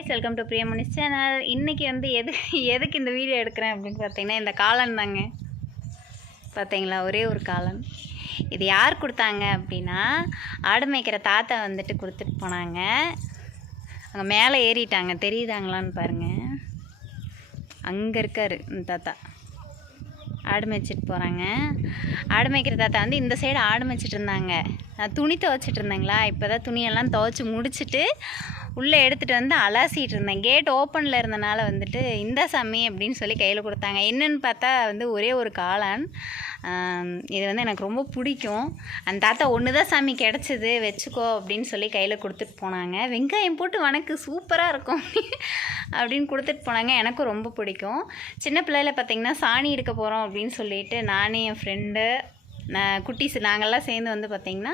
Guys, welcome to Priyamani's channel. இன்றைக்கி வந்து எதுக்கு இந்த வீடியோ எடுக்கிறேன் அப்படின்னு பார்த்தீங்கன்னா, இந்த காளான் தாங்க. பார்த்தீங்களா, ஒரே ஒரு காளான். இது யார் கொடுத்தாங்க அப்படின்னா, ஆடு மேய்க்கிற தாத்தா வந்துட்டு கொடுத்துட்டு போனாங்க. அங்கே மேலே ஏறிட்டாங்க, தெரியுதாங்களான்னு பாருங்கள். அங்கே இருக்கார் இந்த தாத்தா, ஆடு மேய்ச்சிட்டு போகிறாங்க. ஆடு மேய்க்கிற தாத்தா வந்து இந்த சைடு ஆடு மேய்ச்சிட்டு இருந்தாங்க. நான் துணி துவைச்சிட்டு இருந்தேங்களா, இப்போ தான் துணியெல்லாம் துவைச்சி முடிச்சுட்டு உள்ளே எடுத்துகிட்டு வந்து அலசிட்டு இருந்தேன். கேட் ஓப்பனில் இருந்தனால வந்துட்டு இந்த சாமி அப்படின்னு சொல்லி கையில் கொடுத்தாங்க. என்னென்னு பார்த்தா வந்து ஒரே ஒரு காளான். இது வந்து எனக்கு ரொம்ப பிடிக்கும். அந்த தாத்தா ஒன்று தான் சாமி கிடச்சிது, வச்சுக்கோ அப்படின்னு சொல்லி கையில் கொடுத்துட்டு போனாங்க. வெங்காயம் போட்டு வணக்கு சூப்பராக இருக்கும் அப்படின்னு கொடுத்துட்டு போனாங்க. எனக்கும் ரொம்ப பிடிக்கும். சின்ன பிள்ளையில் பார்த்திங்கன்னா சாணி எடுக்க போகிறோம் அப்படின்னு சொல்லிட்டு நானே என் ஃப்ரெண்டு குட்டீஸ் நாங்கள்லாம் சேர்ந்து வந்து பார்த்திங்கன்னா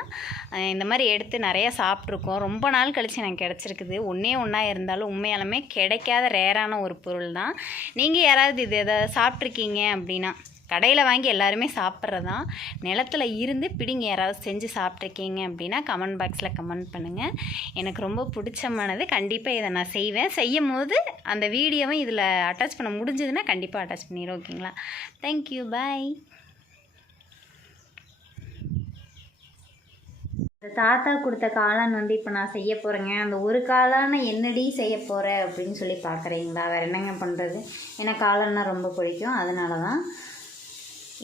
இந்த மாதிரி எடுத்து நிறையா சாப்பிட்ருக்கோம். ரொம்ப நாள் கழித்து எனக்கு கிடச்சிருக்குது. ஒன்றா இருந்தாலும் உண்மையாலுமே கிடைக்காத ரேரான ஒரு பொருள் தான். நீங்கள் யாராவது இது எதை சாப்பிட்ருக்கீங்க அப்படின்னா, கடையில் வாங்கி எல்லாருமே சாப்பிட்றது தான். நிலத்தில் இருந்து பிடிங்க யாராவது செஞ்சு சாப்பிட்ருக்கீங்க அப்படின்னா கமெண்ட் பாக்ஸில் கமெண்ட் பண்ணுங்கள். எனக்கு ரொம்ப பிடிச்சமானது. கண்டிப்பாக இதை நான் செய்வேன். செய்யும் போது அந்த வீடியோவும் இதில் அட்டாச் பண்ண முடிஞ்சதுன்னா கண்டிப்பாக அட்டாச் பண்ணிடுறோம். ஓகேங்களா? தேங்க்யூ, பாய். தாத்தா கொடுத்த காளான் வந்து இப்போ நான் செய்ய போகிறேங்க. அந்த ஒரு காளானை என்னடி செய்ய போகிற அப்படின்னு சொல்லி பார்க்குறீங்களா? வேறு என்னங்க பண்ணுறது, ஏன்னா காளான்னா ரொம்ப பிடிக்கும். அதனால தான்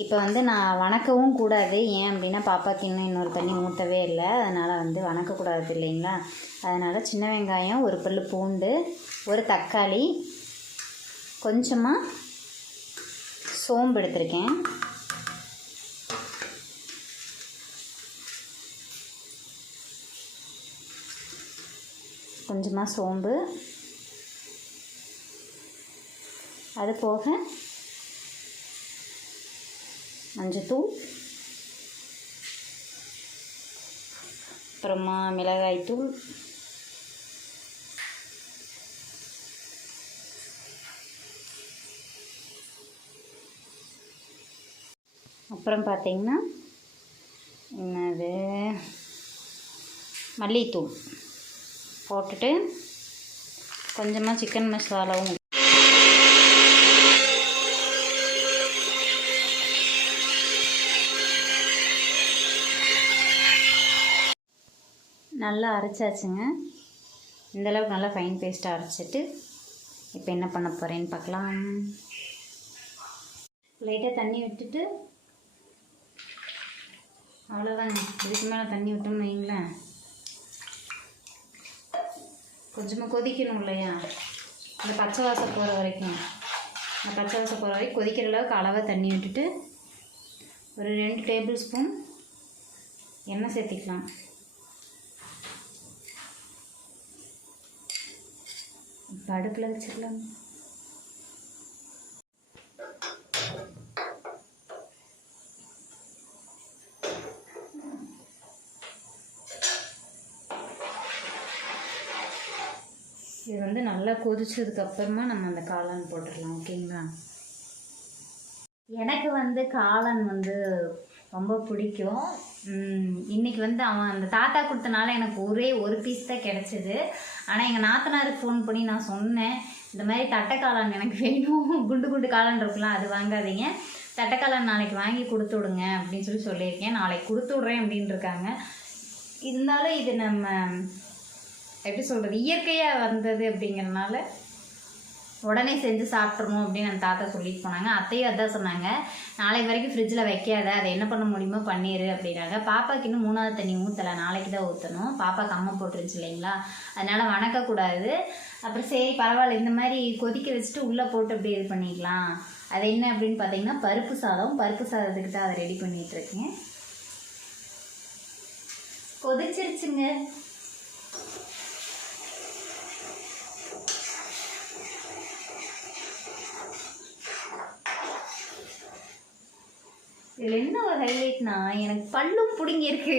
இப்போ வந்து நான் வணக்கவும் கூடாது. ஏன் அப்படின்னா பாப்பாவுக்கு இன்னொரு தண்ணி ஊற்றவே இல்லை, அதனால் வந்து வணக்கக்கூடாது இல்லைங்களா. அதனால் சின்ன வெங்காயம், ஒரு பல்லு பூண்டு, ஒரு தக்காளி, கொஞ்சமாக சோம்பு எடுத்திருக்கேன், கொஞ்சமாக சோம்பு, அது போக மஞ்சத்தூள், அப்புறமா மிளகாய்த்தூள், அப்புறம் பார்த்திங்கன்னா என்னது மல்லித்தூள் போட்டுட்டு கொஞ்சமாக சிக்கன் மசாலாவும் நல்லா அரைச்சாச்சுங்க. இந்தளவுக்கு நல்லா ஃபைன் பேஸ்ட்டாக அரைச்சிட்டு இப்போ என்ன பண்ண போகிறேன்னு பார்க்கலாம். லைட்டாக தண்ணி விட்டுட்டு அவ்வளோதாங்க. இதுக்கு மேலே தண்ணி விட்டோம்னு வைங்களேன், கொஞ்சமாக கொதிக்கணும் இல்லையா, அந்த பச்சை வாசம் போகிற வரைக்கும். அந்த பச்சை வாசம் போகிற வரைக்கும் கொதிக்கிற அளவுக்கு அளவாக தண்ணி விட்டுட்டு ஒரு 2 டேபிள் ஸ்பூன் எண்ணெய் சேர்த்திக்கலாம். இப்போ அடுப்பில் வச்சிடலாம். இது வந்து நல்லா கொதிச்சதுக்கப்புறமா நம்ம அந்த காளான் போட்டுடலாம். ஓகேங்களா? எனக்கு வந்து காளான் வந்து ரொம்ப பிடிக்கும். இன்றைக்கி வந்து அவன் அந்த தாத்தா கொடுத்தனால எனக்கு ஒரே ஒரு பீஸ் தான் கிடச்சிது. ஆனால் எங்கள் நாத்தனாருக்கு ஃபோன் பண்ணி நான் சொன்னேன், இந்த மாதிரி தட்டைக்காளான் எனக்கு வேணும், குண்டு குண்டு காளான் இருக்கலாம், அது வாங்காதீங்க, தட்டைக்காளான் நாளைக்கு வாங்கி கொடுத்து விடுங்க அப்படின்னு சொல்லியிருக்கேன். நாளைக்கு கொடுத்து விட்றேன் அப்படின்னு இருக்காங்க. இருந்தாலும் இது நம்ம எப்படி சொல்கிறது, இயற்கையாக வந்தது அப்படிங்கிறதுனால உடனே செஞ்சு சாப்பிட்றணும் அப்படின்னு அந்த தாத்தா சொல்லிட்டு போனாங்க. அத்தையும் அதான் சொன்னாங்க, நாளைக்கு வரைக்கும் ஃப்ரிட்ஜில் வைக்காத, அதை என்ன பண்ண முடியுமோ பண்ணிடு அப்படின்னாங்க. பாப்பாவுக்கு இன்னும் 3வது தண்ணி ஊற்றலை, நாளைக்கு தான் ஊற்றணும். பாப்பாவுக்கு அம்மா போட்டுருச்சு இல்லைங்களா, அதனால் வணக்கக்கூடாது. அப்புறம் சரி பரவாயில்ல, இந்த மாதிரி கொதிக்க வச்சுட்டு உள்ளே போட்டு அப்படி இது பண்ணிக்கலாம். அது என்ன அப்படின்னு பார்த்தீங்கன்னா பருப்பு சாதம். பருப்பு சாதத்துக்கு தான் அதை ரெடி பண்ணிகிட்ருக்கேன். கொதிச்சிருச்சுங்க. இதில் என்ன ஒரு ஹைலைட்னா, எனக்கு பல்லும் பிடுங்கியிருக்கு.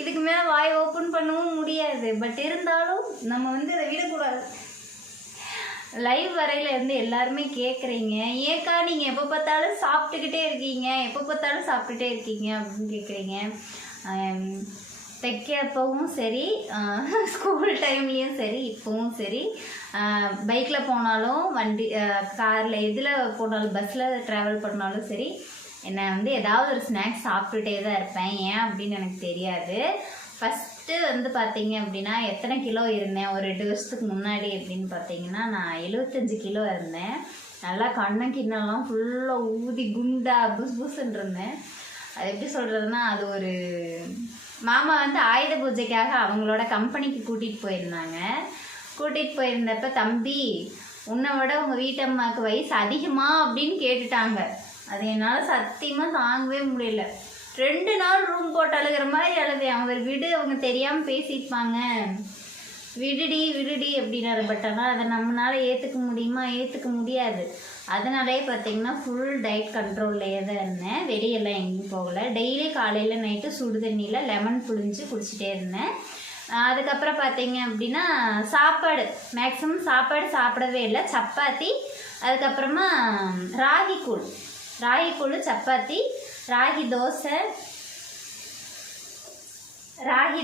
இதுக்கு மேலே வாய் ஓப்பன் பண்ணவும் முடியாது. பட் இருந்தாலும் நம்ம வந்து அதை விடக்கூடாது. லைவ் வரையில் இருந்து எல்லாருமே கேட்குறீங்க, ஏக்கா நீங்கள் எப்போ பார்த்தாலும் சாப்பிட்டுக்கிட்டே இருக்கீங்க அப்படின்னு கேட்குறீங்க. தைக்கப்பவும் சரி, ஸ்கூல் டைம்லேயும் சரி, இப்போவும் சரி, பைக்கில் போனாலும் வண்டி காரில் எதில் போனாலும் பஸ்ஸில் ட்ராவல் பண்ணாலும் சரி, என்னை வந்து ஏதாவது ஒரு ஸ்நாக்ஸ் சாப்பிட்டுட்டே தான் இருப்பேன். ஏன் அப்படின்னு எனக்கு தெரியாது. ஃபஸ்ட்டு வந்து பார்த்தீங்க அப்படின்னா எத்தனை கிலோ இருந்தேன் ஒரு 2 வருஷத்துக்கு முன்னாடி அப்படின்னு பார்த்தீங்கன்னா, நான் 75 கிலோ இருந்தேன். நல்லா கிண்ணெல்லாம் ஃபுல்லாக ஊதி குண்டா புஸ் புஸ்ன்னு இருந்தேன். அது எப்படி சொல்கிறதுனா, அது ஒரு மாமா வந்து ஆயுத பூஜைக்காக அவங்களோட கம்பெனிக்கு கூட்டிகிட்டு போயிருந்தாங்க. கூட்டிகிட்டு போயிருந்தப்ப, தம்பி உன்னை விட உங்கள் வீட்டம்மாவுக்கு வயசு அதிகமா அப்படின்னு கேட்டுட்டாங்க. அது என்னால் சத்தியமாக தாங்கவே முடியல. 2 நாள் ரூம் போட்டு அழுகிற மாதிரி அழுவேன். அவர் விடு, அவங்க தெரியாமல் பேசியிருப்பாங்க, விடுடி விடுடி அப்படின்னாரு. பட் ஆனால் அதை நம்மளால் ஏற்றுக்க முடியுமா? ஏற்றுக்க முடியாது. அதனாலே பார்த்தீங்கன்னா ஃபுல் டயட் கண்ட்ரோல்லையே தான் இருந்தேன். வெளியெல்லாம் எங்கேயும் போகலை. டெய்லி காலையில் நைட்டு சுடு தண்ணியில் லெமன் புழிஞ்சு குடிச்சிட்டே இருந்தேன். அதுக்கப்புறம் பார்த்தீங்க அப்படின்னா சாப்பாடு மேக்ஸிமம் சாப்பாடு சாப்பிடவே இல்லை. சப்பாத்தி, அதுக்கப்புறமா ராகி கூழ், சப்பாத்தி, ராகி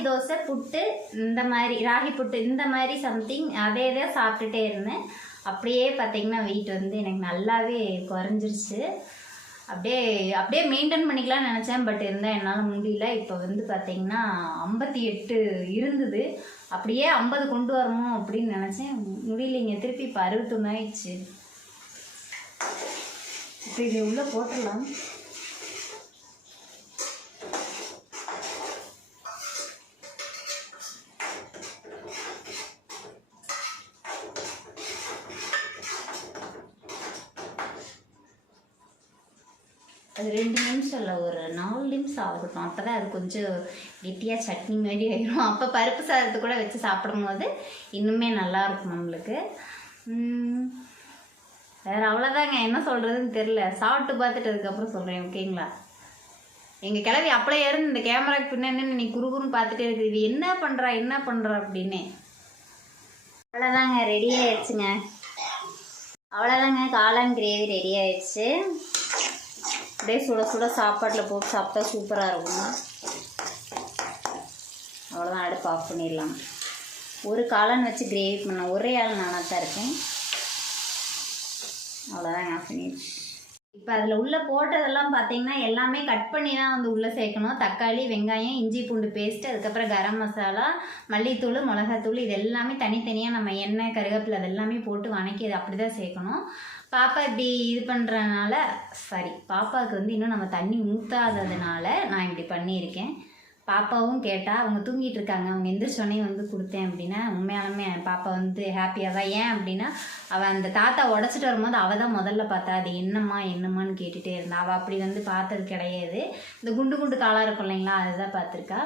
தோசை, புட்டு, இந்த மாதிரி ராகி புட்டு இந்த மாதிரி சம்திங் அதே தான் சாப்பிட்டுட்டே இருந்தேன். அப்படியே பார்த்தீங்கன்னா வெயிட் வந்து எனக்கு நல்லாவே குறைஞ்சிருச்சு. அப்படியே மெயின்டைன் பண்ணிக்கலாம்னு நினச்சேன். பட் இருந்தால் என்னால் முடியல. இப்போ வந்து பார்த்தீங்கன்னா 58 இருந்தது. அப்படியே 50 கொண்டு வரணும் அப்படின்னு நினச்சேன். முடியலைங்க. திருப்பி இப்போ 61 ஆயிடுச்சு. இப்போ இது உள்ளே போட்டுடலாம். அது 2 நிமிஷம் இல்லை, ஒரு 4 நிமிஷம் ஆகட்டும். அப்போ தான் அது கொஞ்சம் கெட்டியாக சட்னி மாதிரி ஆயிடும். அப்போ பருப்பு சாதத்தை கூட வச்சு சாப்பிடும் போது இன்னுமே நல்லாயிருக்கும் நம்மளுக்கு. வேறு அவ்வளோதாங்க, என்ன சொல்கிறதுன்னு தெரில. சாப்பிட்டு பார்த்துட்டு அதுக்கப்புறம் சொல்கிறேன், ஓகேங்களா? எங்கள் கிளவி அப்படியே இருந்து இந்த கேமராக்கு பின்னாடி நீ குறுகுறுன்னு பார்த்துட்டே இருக்குது. இது என்ன பண்ணுறா அப்படின்னு. அவ்வளோதாங்க, ரெடி ஆயிடுச்சுங்க. அவ்வளோதாங்க, காளான் கிரேவி ரெடி ஆயிடுச்சு. அப்படியே சுட சுட சாப்பாட்டில் போட்டு சாப்பிட்டா சூப்பராக இருக்கும். அவ்வளோதான், அடுப்பு ஆஃப் பண்ணிடலாம். ஒரு காளான் வச்சு கிரேவி பண்ணேன். ஒரே ஆள் நானாக தான் இருக்கேன். அவ்வளோதான், ஆஃப் பண்ணிடுச்சு. இப்போ அதில் உள்ளே போட்டதெல்லாம் பார்த்தீங்கன்னா எல்லாமே கட் பண்ணி தான் வந்து உள்ளே சேர்க்கணும். தக்காளி, வெங்காயம், இஞ்சி பூண்டு பேஸ்ட்டு, அதுக்கப்புறம் கரம் மசாலா, மல்லித்தூள், மிளகாத்தூள், இது எல்லாமே தனித்தனியாக நம்ம எண்ணெய், கருவேப்பிலை அதெல்லாமே போட்டு வணக்கி அது அப்படி தான் சேர்க்கணும். பாப்பா இப்படி இது பண்ணுறதுனால, பாப்பாவுக்கு வந்து இன்னும் நம்ம தண்ணி ஊற்றாததுனால நான் இப்படி பண்ணியிருக்கேன். பாப்பாவும் கேட்டால், அவங்க தூங்கிட்டு இருக்காங்க, அவங்க எந்திரிச்சோடனே வந்து கொடுத்தேன் அப்படின்னா உண்மையாலுமே பாப்பா வந்து ஹாப்பியாக தான். ஏன் அப்படின்னா, அவள் அந்த தாத்தா உடச்சிட்டு வரும்போது அவள் தான் முதல்ல பார்த்தா அது என்னம்மான்னு கேட்டுகிட்டே இருந்தா. அவள் அப்படி வந்து பார்த்தது கிடையாது. இந்த குண்டு காலாக இருக்கும் இல்லைங்களா, அதுதான் பார்த்துருக்கா.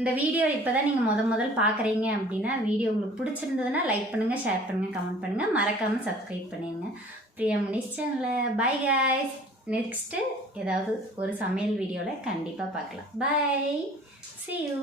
இந்த வீடியோ இப்போ தான் நீங்கள் முதல் பார்க்குறீங்க அப்படின்னா, வீடியோ உங்களுக்கு பிடிச்சிருந்ததுன்னா லைக் பண்ணுங்கள், ஷேர் பண்ணுங்கள், கமெண்ட் பண்ணுங்கள், மறக்காமல் சப்ஸ்கிரைப் பண்ணிடுங்க பிரியா முனிஸ் சேனலில். Bye guys. நெக்ஸ்ட்டு ஏதாவது ஒரு சமையல் வீடியோவில் கண்டிப்பாக பார்க்கலாம். பாய், see you.